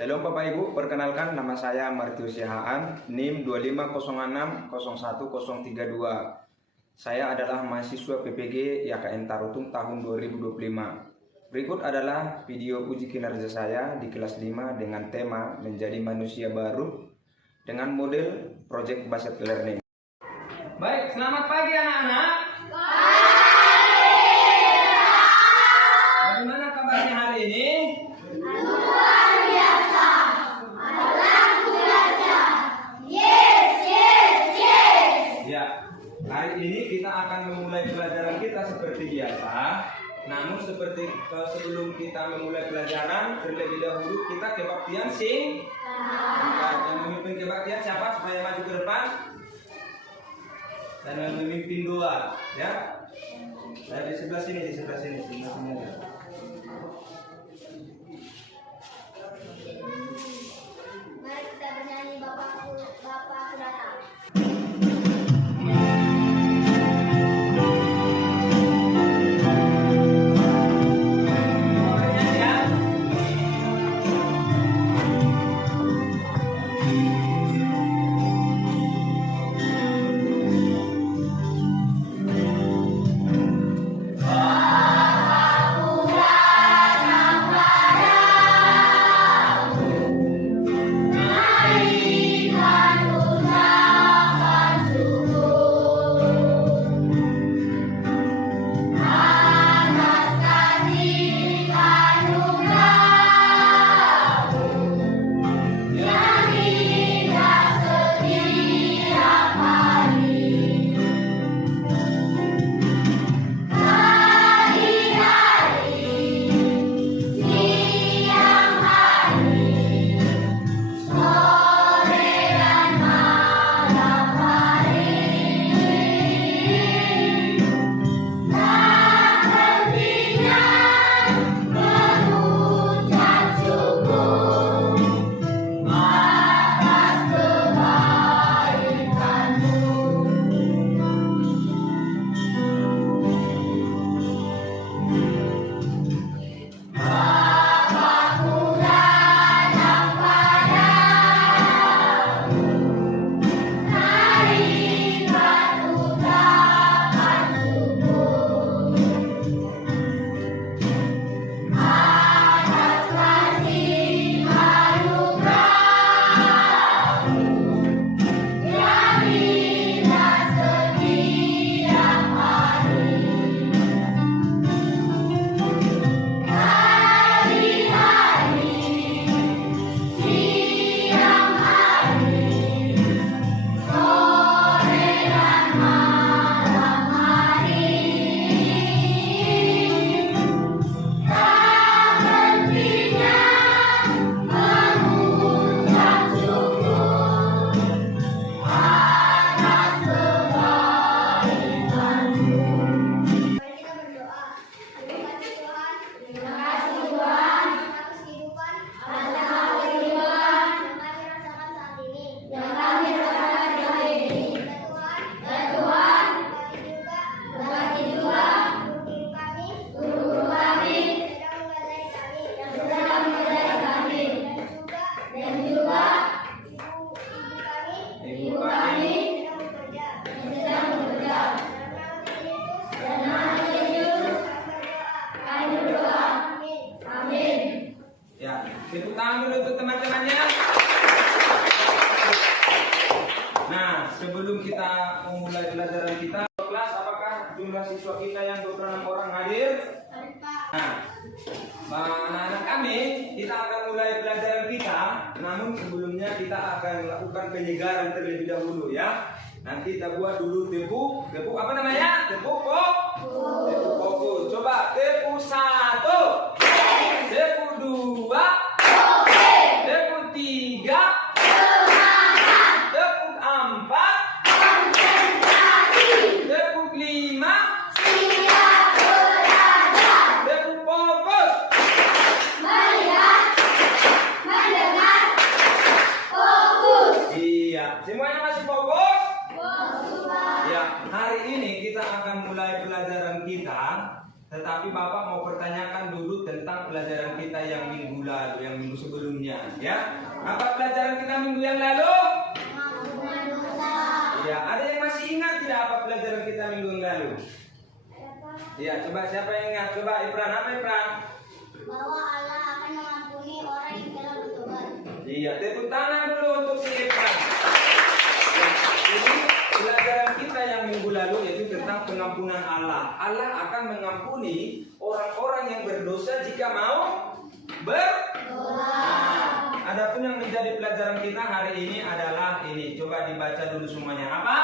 Shalom Bapak Ibu, perkenalkan nama saya Martius Yahaan, NIM 2506011032. Saya adalah mahasiswa PPG YKN Tarutung tahun 2025. Berikut adalah video uji kinerja saya di kelas 5 dengan tema menjadi manusia baru dengan model Project Based Learning. Baik, selamat pagi anak-anak. Bagaimana kabarnya hari ini? Luar biasa. Yes. Ya, hari ini kita akan memulai pelajaran kita seperti biasa. Namun sebelum kita memulai pelajaran, terlebih dahulu kita kebaktian sing. Yang memimpin kebaktian siapa supaya maju ke depan? Dan yang memimpin doa, ya. Nah, di sebelah sini. Mari kita bernyanyi Bapakku datang. Tepuk tangan dulu untuk teman-temannya. Nah, sebelum kita memulai pelajaran kita, kelas apakah jumlah siswa kita yang 26 orang hadir? Nah, anak-anak kami, kita akan mulai pelajaran kita. Namun sebelumnya kita akan melakukan penyegaran terlebih dahulu ya. Nanti kita buat dulu tepuk apa namanya? Tepuk fokus. Coba tepuk 1, tepuk 2, tepuk 3, tepuk 4, tepuk 5, tepuk fokus. Melihat, mendengar, fokus. Iya, semuanya masih fokus? Fokus. Ya, hari ini kita akan mulai pelajaran kita. Tetapi Bapak mau pertanyakan dulu tentang tentang pelajaran kita yang minggu lalu, yang minggu sebelumnya, ya. Apa pelajaran kita minggu yang lalu? Ya, ada yang masih ingat tidak apa pelajaran kita minggu yang lalu? Ya, coba siapa yang ingat? Coba Ibran, apa Ibran? Bahwa Allah akan mengampuni orang yang telah bertobat. Iya, tepuk tangan dulu untuk si Ibran. Ya, ini pelajaran kita yang minggu lalu yaitu tentang pengampunan Allah. Allah akan mengampuni orang-orang yang berdosa jika mau bertobat. Adapun yang menjadi pelajaran kita hari ini adalah ini. Coba dibaca dulu semuanya. Apa?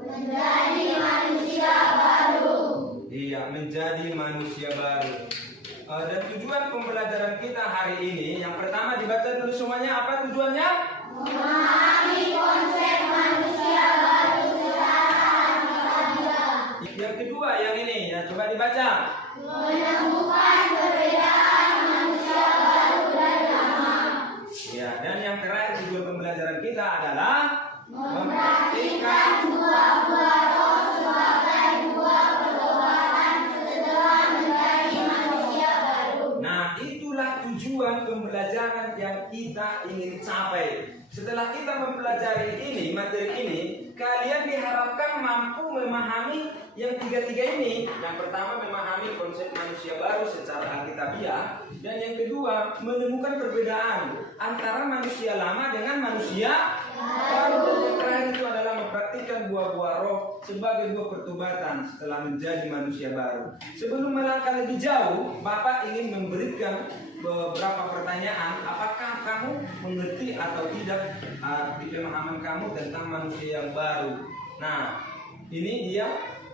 Menjadi manusia baru. Iya, menjadi manusia baru. Dan tujuan pembelajaran kita hari ini, yang pertama dibaca dulu semuanya. Apa tujuannya? Memahami konsep manusia baru secara alamiah. Yang kedua, yang ini, ya coba dibaca. Menemukan perbedaan manusia baru dan lama. Ya, dan yang terakhir tujuan pembelajaran kita adalah Mempraktikkan buah-buah roh sebagai buah pertobatan setelah menjadi manusia baru. Nah, itulah tujuan pembelajaran yang kita ingin capai. Setelah kita mempelajari ini, materi ini, kalian diharapkan mampu memahami yang tiga-tiga ini. Yang pertama, memahami konsep manusia baru secara alkitabiah. Dan yang kedua, menemukan perbedaan antara manusia lama dengan manusia baru. Dan yang terakhir itu adalah mempraktikkan buah-buah roh sebagai buah pertobatan setelah menjadi manusia baru. Sebelum melangkah lebih jauh, Bapak ingin memberikan beberapa pertanyaan. Apakah kamu mengerti atau tidak di pemahaman kamu tentang manusia yang baru? Nah, ini dia.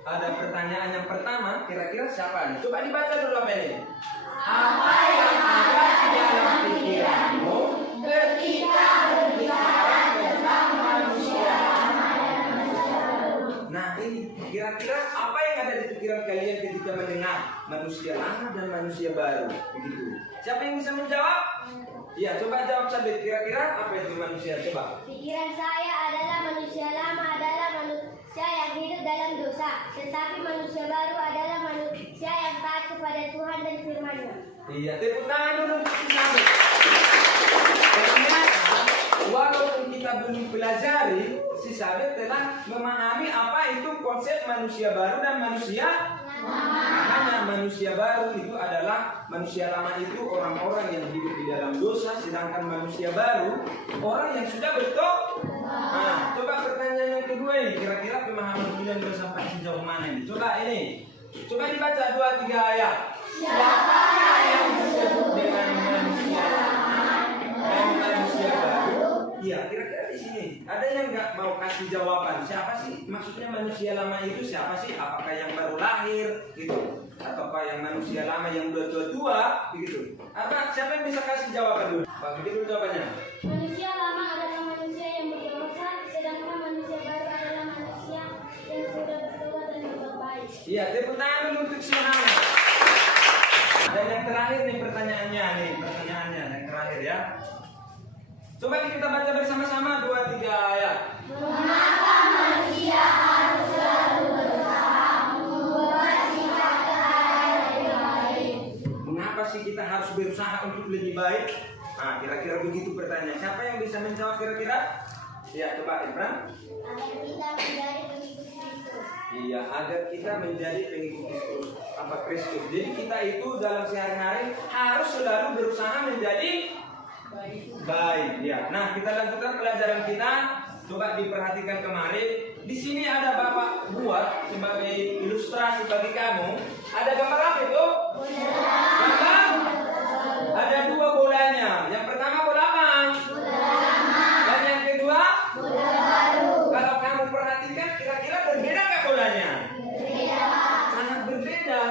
Ada pertanyaan yang pertama, kira-kira siapa nih? Coba dibaca dulu apa ini. Apa yang ada di dalam pikiranmu ketika berbicara tentang manusia lama dan manusia baru? Nah, ini kira-kira apa yang ada di pikiran kalian ketika mendengar manusia lama dan manusia baru? Begitu. Siapa yang bisa menjawab? Iya, coba jawab Sabit. Kira-kira apa itu manusia? Coba. Pikiran saya adalah manusia lama adalah manusia yang hidup dalam dosa, tetapi manusia baru adalah manusia yang taat kepada Tuhan dan firman-Nya. Iya, tepuk tangan dulu untuk si Sabit. Ternyata, walaupun kita belum pelajari, si Sabit telah memahami apa itu konsep manusia baru dan manusia lama. Karena manusia baru itu adalah manusia lama itu orang-orang yang hidup di dalam dosa, sedangkan manusia baru orang yang sudah bertobat. Nah, coba pertanyaan yang kedua ini, kira-kira pemahaman kalian sudah sampai sejauh mana ini? Coba ini, coba dibaca 2-3 ayat. Siapakah yang disebut dengan manusia lama dan manusia baru? Iya, kira-kira di sini ada yang nggak mau kasih jawaban? Siapa sih maksudnya manusia lama itu? Siapa sih? Apakah yang baru lahir gitu? Ataukah yang manusia lama yang udah tua-tua begitu? Apa siapa yang bisa kasih jawaban dulu? Pak, begitu jawabannya. Manusia lama adalah manusia yang berdosa, sedangkan manusia baru adalah manusia yang sudah bertobat dan berbuat baik. Iya, tepuk tangan dulu untuk si Hana. Dan yang terakhir nih pertanyaannya yang terakhir ya. Coba kita baca bersama-sama 2-3 ayat. Mengapa manusia harus selalu berusaha membuat sikap ke arah yang lebih baik? Mengapa sih kita harus berusaha untuk lebih baik? Nah, kira-kira begitu pertanyaan. Siapa yang bisa menjawab kira-kira? Ya, coba Ibran. Agar kita menjadi pengikut Kristus. Iya, agar kita menjadi pengikut Kristus. Apa Kristus? Jadi kita itu dalam sehari-hari harus selalu berusaha menjadi baik. Ya. Nah, kita lanjutkan pelajaran kita. Coba diperhatikan kemarin. Di sini ada Bapak buat sebagai ilustrasi bagi kamu. Ada gambar apa itu? Gambar. Ada 2 bolanya. Yang pertama bola apa? Bola lama. Dan yang kedua? Bola baru. Kalau kamu perhatikan, kira-kira berbeda nggak bolanya? Berbeda. Sangat berbeda.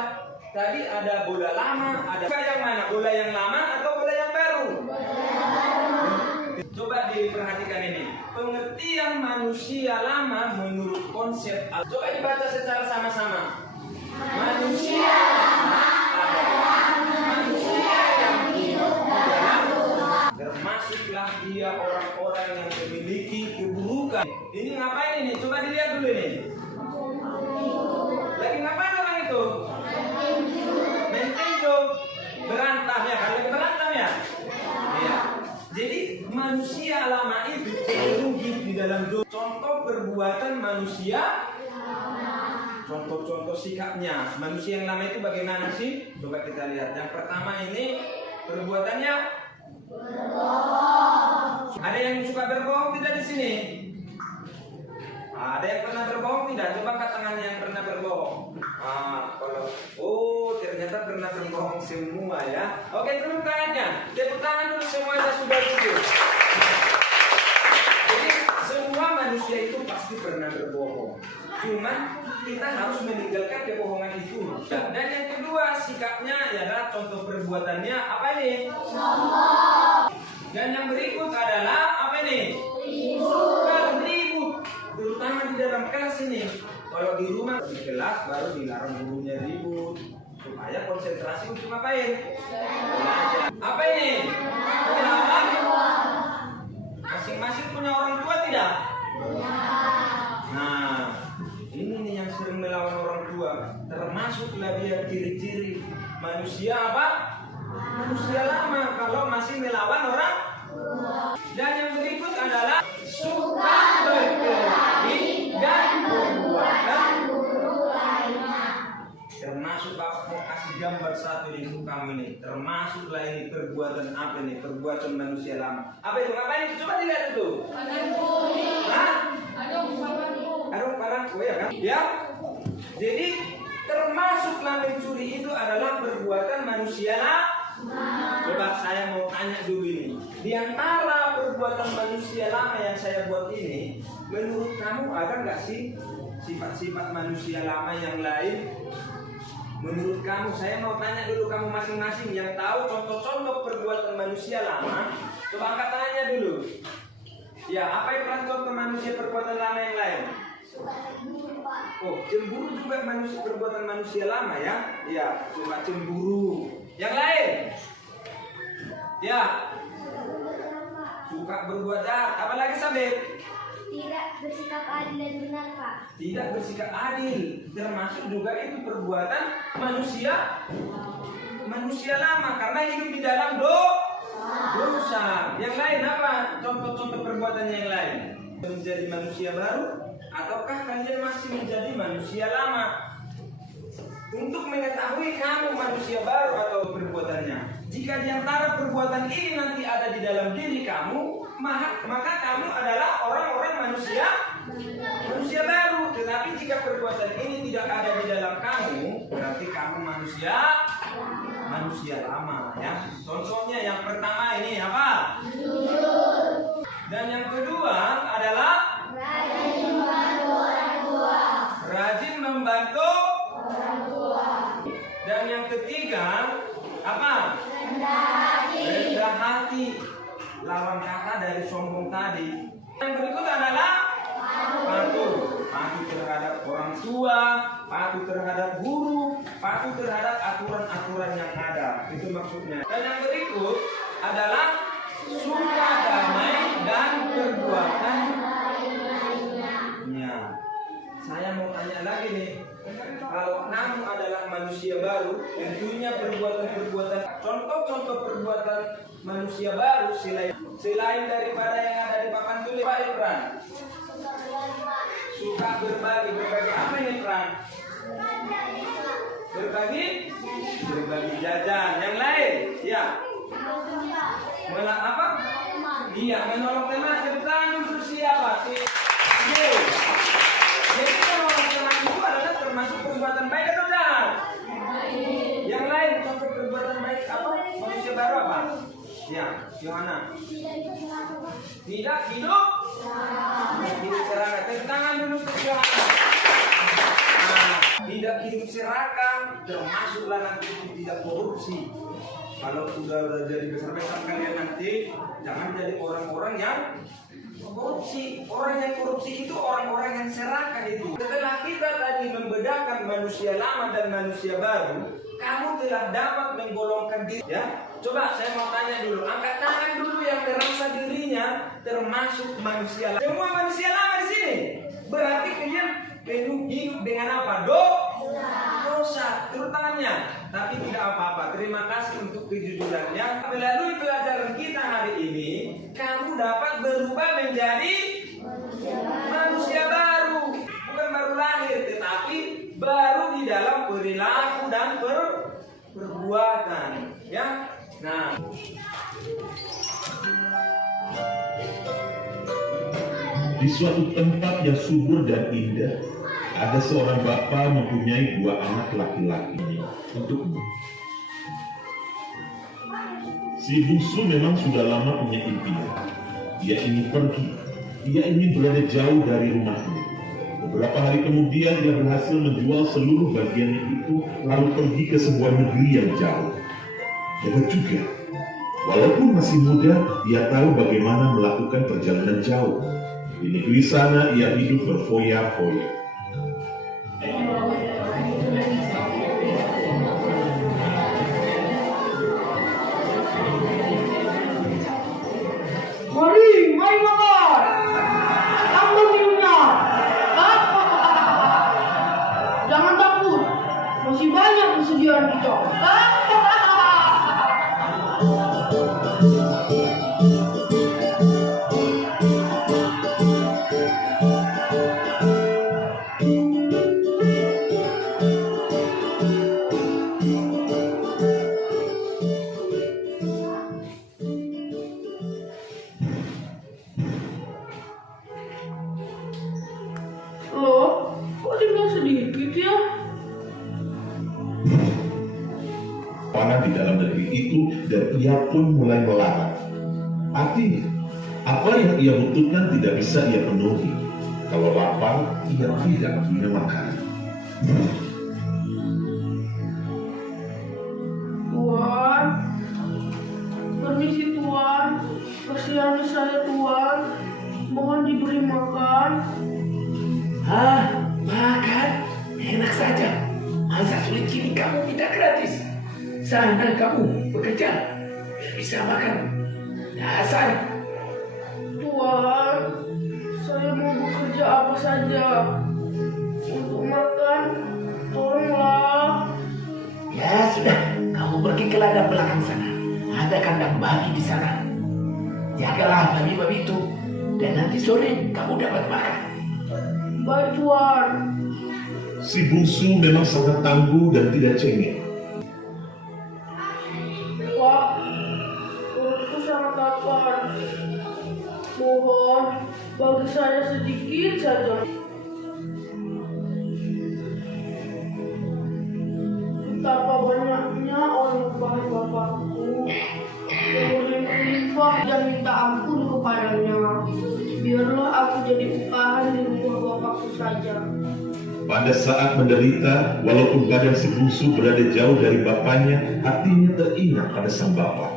Tadi ada bola lama, ada yang mana? Bola yang lama atau bola yang baru? Coba diperhatikan ini. Pengertian manusia lama menurut konsep coba dibaca secara sama-sama. Manusia lama adalah manusia yang hidup dalam dosa. Termasuklah dia orang-orang yang memiliki keburukan. Ini ngapain ini? Coba dilihat dulu ini. Lagi ngapain orang itu? Main tinju. Berantem ya, kalian berantem ya. Iya. Jadi manusia lama itu cenderung hidup di dalam dosa. Contoh perbuatan manusia. Contoh-contoh sikapnya manusia yang lama itu bagaimana sih? Coba kita lihat. Yang pertama ini perbuatannya berbohong. Ada yang suka berbohong tidak di sini? Ada yang pernah berbohong tidak? Coba angkat tangannya yang pernah berbohong. Ternyata pernah berbohong semua ya. Oke, tepuk tangannya. Tepuk tangan dulu semuanya sudah jujur. Jadi semua manusia itu pasti pernah berbohong. Cuman kita harus meninggalkan kebohongan itu. Dan yang kedua sikapnya adalah contoh perbuatannya apa ini? Sombong. Dan yang berikut adalah apa ini? Ribut. Terutama di dalam kelas ini. Kalau di rumah di kelas baru dilarang gurunya ribut supaya konsentrasi untuk ngapain? Belajar. Apa ini? Masing-masing punya orang tua tidak? Nah, ini nih yang sering melawan orang tua. Termasuklah dia ciri-ciri manusia apa? Manusia lama kalau masih melawan orang tua. Dan yang berikut adalah suka berkelahi dan perbuatan buruk lainnya. Termasuk Bapak mau kasih gambar satu di buku kamu ini. Termasuklah ini perbuatan apa nih? Perbuatan manusia lama. Apa itu? Ngapain itu? Coba dilihat itu. Aduh, parangku ya kan? Ya. Jadi termasuklah mencuri itu adalah perbuatan manusia lama. Coba saya mau tanya dulu ini. Di antara perbuatan manusia lama yang saya buat ini, menurut kamu ada nggak sih sifat-sifat manusia lama yang lain? Menurut kamu, saya mau tanya dulu kamu masing-masing yang tahu contoh-contoh perbuatan manusia lama. Coba angkat tangannya dulu. Ya, apa yang pernah contoh manusia perbuatan lama yang lain? Oh, cemburu juga manusia perbuatan manusia lama ya? Ya, coba cemburu. Yang lain? Ya. Suka berbuat jahat. Apa lagi sambil? Tidak bersikap adil dan benar, Pak. Tidak bersikap adil, termasuk juga itu perbuatan manusia lama karena hidup di dalam dosa. Yang lain apa? Contoh-contoh perbuatan yang lain. Menjadi manusia baru ataukah kalian masih menjadi manusia lama? Untuk mengetahui kamu manusia baru atau perbuatannya, jika di antara perbuatan ini nanti ada di dalam diri kamu, maka kamu adalah orang-orang manusia baru. Tetapi jika perbuatan ini tidak ada di dalam kamu, berarti kamu manusia lama ya. Contohnya yang pertama ini apa? Dan yang kedua adalah rajin membantu orang tua. Dan yang ketiga apa? Rendah hati. Lawan kata dari sombong tadi. Yang berikut adalah patuh. Patuh terhadap orang tua, patuh terhadap guru, patuh terhadap aturan-aturan yang ada. Itu maksudnya. Dan yang berikut adalah suka damai dan perbuatan lainnya. Saya mau tanya lagi nih. Kalau kamu adalah manusia baru, tentunya perbuatan-perbuatan, contoh-contoh perbuatan manusia baru selain daripada yang ada di papan tulis. Pak Ibran, suka berbagi apa ini Ibran? Berbagi jajan. Yang lain, ya. Apa? Iya, menolong teman. Kebetulan dulu siapa? Jadi menolong teman itu adalah termasuk perbuatan baik atau jahat? Yang lain contoh perbuatan baik apa? Manusia baru apa? Ya, Yohana. Tidak hidup serakah. Tepuk tangan dulu ke Yohana. Tidak hidup serakah, termasuklah nanti tidak korupsi. Kalau sudah jadi besar-besar kalian nanti, jangan jadi orang-orang yang korupsi. Orang yang korupsi itu orang-orang yang serakah itu. Setelah kita tadi membedakan manusia lama dan manusia baru, kamu telah dapat menggolongkan diri. Ya, coba saya mau tanya dulu. Angkat tangan dulu yang merasa dirinya termasuk manusia lama. Semua manusia lama di sini. Berarti kalian penuh hidup dengan apa? Dosa. turun tangannya. Tapi tidak apa-apa. Terima kasih untuk kejujurannya. Melalui pelajaran kita hari ini, kamu dapat berubah menjadi manusia baru. Bukan baru lahir, tetapi baru di dalam perilaku dan perbuatan. Ya, nah. Di suatu tempat yang subur dan indah, ada seorang bapa mempunyai 2 anak laki-laki untukmu. Si bungsu memang sudah lama punya impian. Dia ingin pergi, dia ingin berada jauh dari rumahnya. Beberapa hari kemudian dia berhasil menjual seluruh bagiannya itu lalu pergi ke sebuah negeri yang jauh. Hebat juga. Walaupun masih muda, dia tahu bagaimana melakukan perjalanan jauh. Di negeri sana ia hidup berfoya-foya. Mari makan. Ambil minumnya. Jangan takut, masih banyak persediaan kita. Loh, kok tinggal sedikit ya? Panah di dalam negeri itu dan ia pun mulai melarat. Artinya, apa yang ia butuhkan tidak bisa ia penuhi. Kalau lapar, ia tidak punya makanan. Tuan, permisi Tuan, kasihan saya Tuan, mohon diberi makan. Makan? Enak saja. Masa sulit kini kamu minta gratis? Sana kamu bekerja, bisa makan. Dasar. Tuan, saya mau bekerja apa saja. Untuk makan, tolonglah. Ya sudah, kamu pergi ke ladang belakang sana. Ada kandang babi di sana. Jagalah babi-babi itu, dan nanti sore kamu dapat makan. Baik Tuan. Si bungsu memang sangat tangguh dan tidak cengeng. Pak, perutku sangat lapar. Mohon bagi saya sedikit saja. Betapa banyaknya orang baik bapakku yang berlimpah dan minta ampun kepadanya. Biarlah aku jadi upahan di rumah bapakku saja. Pada saat menderita, walaupun badan si bungsu berada jauh dari bapaknya, hatinya teringat pada sang bapa.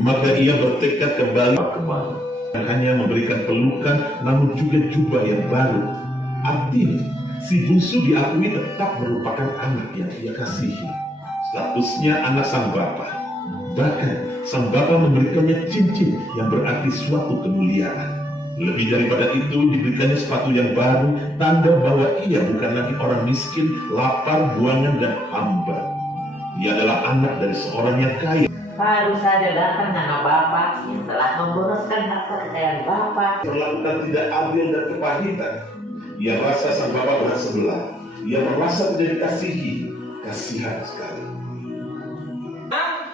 Maka ia bertekad kembali dan hanya memberikan pelukan, namun juga jubah yang baru. Artinya, si bungsu diakui tetap merupakan anak yang ia kasihi. Statusnya anak sang bapa. Bahkan, sang bapa memberikannya cincin yang berarti suatu kemuliaan. Lebih daripada itu, diberikannya sepatu yang baru, tanda bahwa ia bukan lagi orang miskin, lapar, buangan, dan hamba. Ia adalah anak dari seorang yang kaya. Baru saja datang nama Bapak yang telah memboroskan harta kekayaan Bapak. Perlakukan tidak adil dan kepahitan. Ia merasa sang bapak bersebelah. Ia merasa tidak dikasihi. Kasihan sekali. Nah,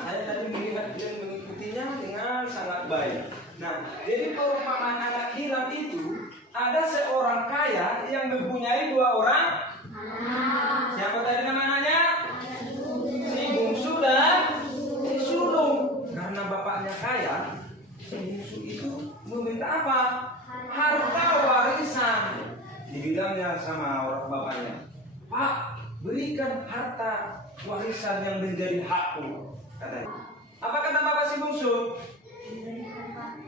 saya tadi melihat dia mengikutinya dengan sangat baik. Nah, jadi perumpamaan anak hilang itu ada seorang kaya yang mempunyai 2 orang anak. Siapa tadi namanya? Si bungsu dan si sulung. Karena bapaknya kaya, si bungsu itu meminta apa? Harta warisan. Dibilangnya sama orang bapaknya, Pak, berikan harta warisan yang menjadi hakku. Katanya. Apa kata bapak si bungsu?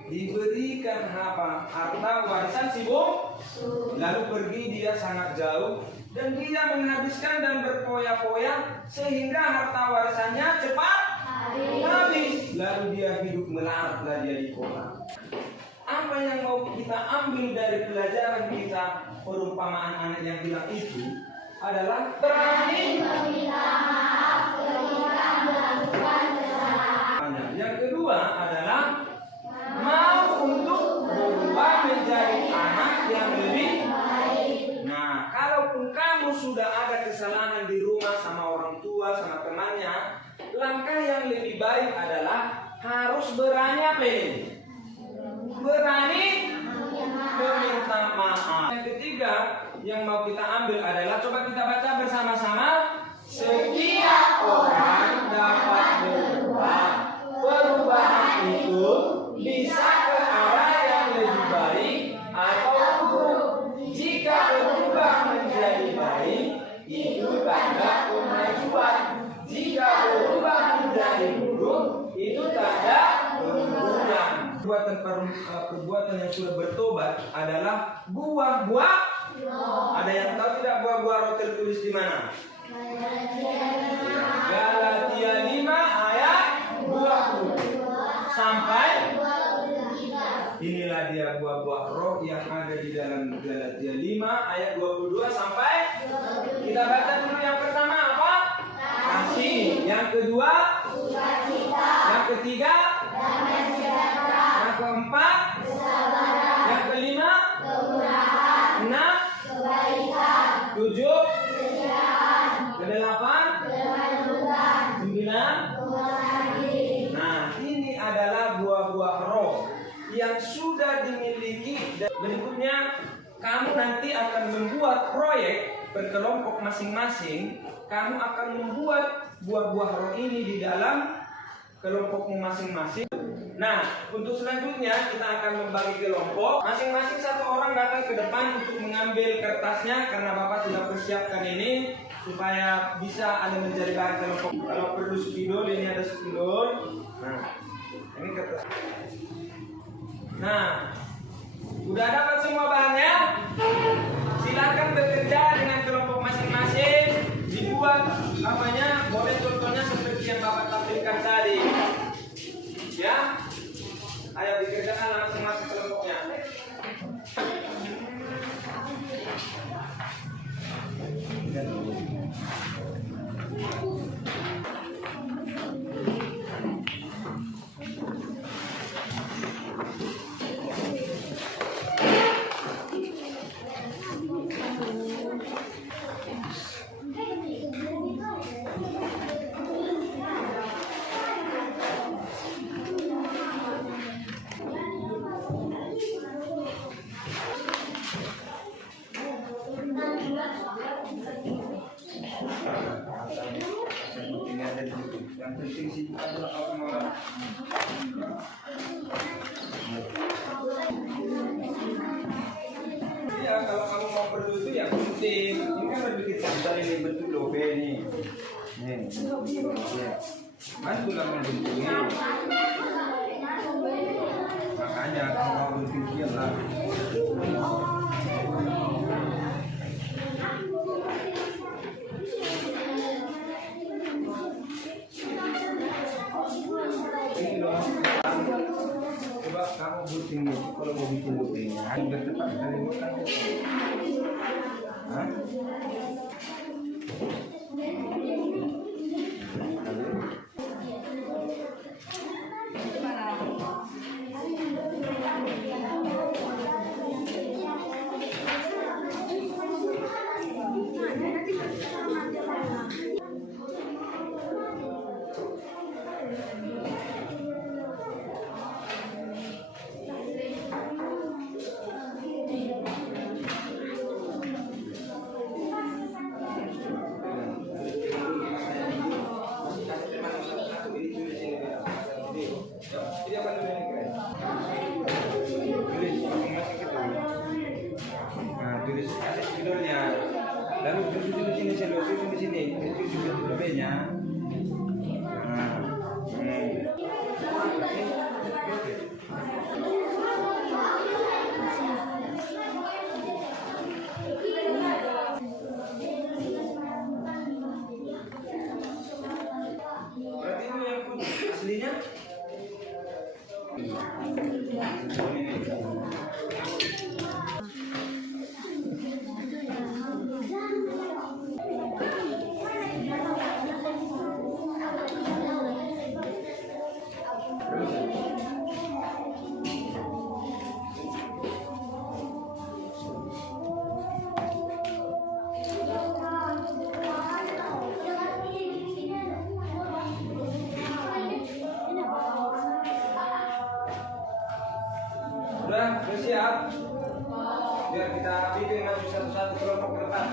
Diberikan apa? Harta warisan si bungsu. Lalu pergi dia sangat jauh dan dia menghabiskan dan berpoya-poya sehingga harta warisannya cepat habis. Lalu dia hidup melaratlah dia di kota. Apa yang mau kita ambil dari pelajaran kita perumpamaan anak yang hilang itu adalah berani. Yang kedua adalah mau untuk berubah menjadi anak yang lebih baik. Nah, kalaupun kamu sudah ada kesalahan di rumah sama orang tua, sama temannya, langkah yang lebih baik adalah harus berani apa ini? Berani meminta maaf. Yang ketiga yang mau kita ambil adalah, coba kita baca bersama-sama. Setiap orang dapat berubah. Perubahan itu bisa ke arah yang lebih baik atau buruk. Jika berubah menjadi baik, itu tanda kemajuan. Jika berubah menjadi buruk, itu tanda penurunan. Perbuatan yang sudah bertobat adalah buah-buah. Ada yang tahu tidak buah-buah roh tertulis di mana? Galatia 5 ayat 20 sampai. Inilah dia buah-buah roh yang ada di dalam Galatia 5 ayat 22 sampai. Kita baca dulu yang pertama apa? Kasih. Yang kedua? Sukacita. Yang ketiga? Damai sejahtera. Yang keempat? Kesabaran. Yang kelima? Kemurahan. Enam? Kebaikan. Tujuh? Kesetiaan. Kedelapan? Kelembutan. Sembilan? Penguasaan diri. Nah, ini adalah buah-buah roh yang sudah dimiliki. Berikutnya, kamu nanti akan membuat proyek berkelompok masing-masing. Kamu akan membuat buah-buah roh ini di dalam kelompokmu masing-masing. Nah, untuk selanjutnya kita akan membagi kelompok. Masing-masing satu orang datang ke depan untuk mengambil kertasnya, karena Bapak sudah persiapkan ini supaya bisa Anda mencari bahan kelompok. Kalau perlu spidol, ini ada spidol. Nah, ini kertas. Nah, udah dapat semua bahannya? Silakan bekerja dengan kelompok masing-masing. Dibuat apanya? Boleh contohnya seperti yang Bapak tampilkan tadi. Ya, ayo dikerjakan masing-masing kelompoknya. Yang penting sih adalah orang. Ya, kalau kamu mau perlu itu ya penting. Ini kan lebih kita dari ini bentuk lobe ini. Nih, ya. Bantulah membentuknya. Makanya kalau mau bentuknya lah. Coba kamu gunting ini, kalau mau bikin guntingnya biar cepat dari makan. Hah? Tulis judulnya, lalu susun di sini, susun lebihnya. Berarti ini yang aslinya. Sudah siap? Biar kita bikin maju satu-satu kelompok ke depan.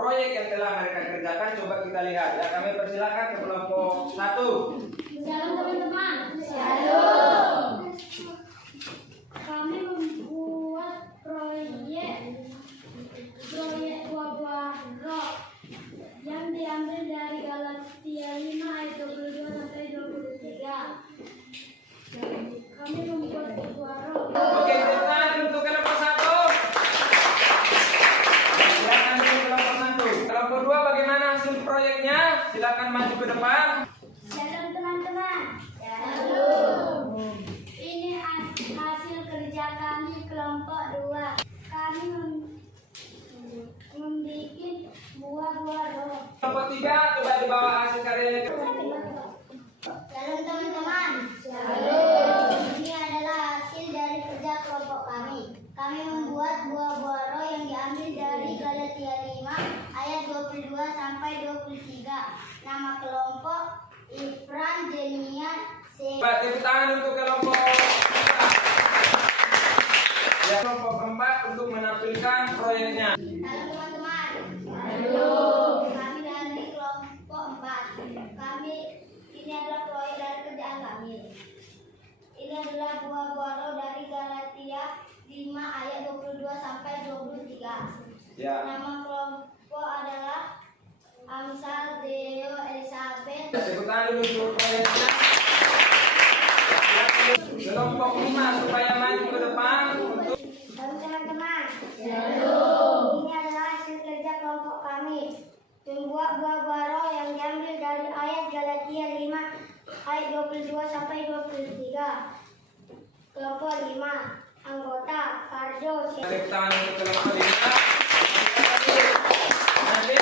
Proyek yang telah mereka kerjakan coba kita lihat ya. Kami persilakan ke kelompok 1. Shalom teman-teman. Shalom. Kami membuat proyek buah-buah roh yang diambil dari Galatia 5 ayat 22 sampai 23. Kami membuat buah roh. Oke, teman untuk kelompok 1. Silakan untuk kelompok 1. Kelompok 2 bagaimana hasil proyeknya? Silakan maju ke depan. Shalom teman-teman. Shalom. Ini hasil kerja kami kelompok 2. Kami membuat buah-buah roh. Kelompok 3 coba dibawa hasil karyanya. Shalom teman-teman. Shalom. Ini adalah hasil dari kerja kelompok kami. Kami membuat buah-buah roh yang diambil dari Galatia 5 ayat 22 sampai 23. Nama kelompok Ifran, Jenia, Pak, tepuk tangan untuk kelompok 3. Ya, kelompok 4 untuk menampilkan proyeknya. Halo teman-teman. Halo. Kami dari kelompok 4. Ini adalah proyek dari kerjaan kami. Ini adalah buah-buah roh dari Galatia 5 ayat 22 sampai 23. Ya. Nama kelompok adalah Amsal, Deo, Elizabeth. Tepuk tangan dulu untuk proyeknya. Kelompok 5 supaya maju ke depan untuk Halo teman-teman. Ini adalah hasil kerja kelompok kami. Membuat buah-buah roh yang diambil dari ayat Galatia 5 ayat 22 sampai 23. Kelompok 5. Anggota Parjo. tepuk tangan untuk kelompok 5. Nanti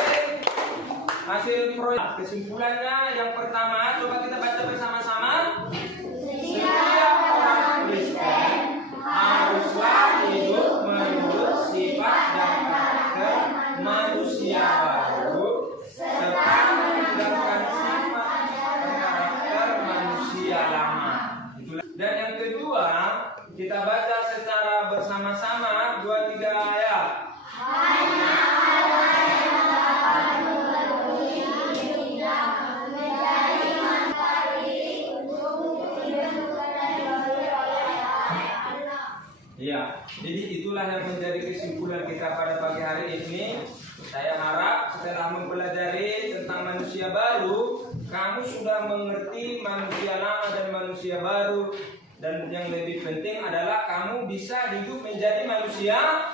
hasil proyek kesimpulannya yang pertama coba kita baca bersama-sama. Setiap orang Kristen haruslah hidup menurut sifat dan karakter manusia baru serta meninggalkan sifat dan karakter manusia lama. Dan yang kedua, kita baca secara bersama-sama 2-3 ayat. Ya, jadi itulah yang menjadi kesimpulan kita pada pagi hari ini. Saya harap setelah mempelajari tentang manusia baru, kamu sudah mengerti manusia lama dan manusia baru. Dan yang lebih penting adalah kamu bisa hidup menjadi manusia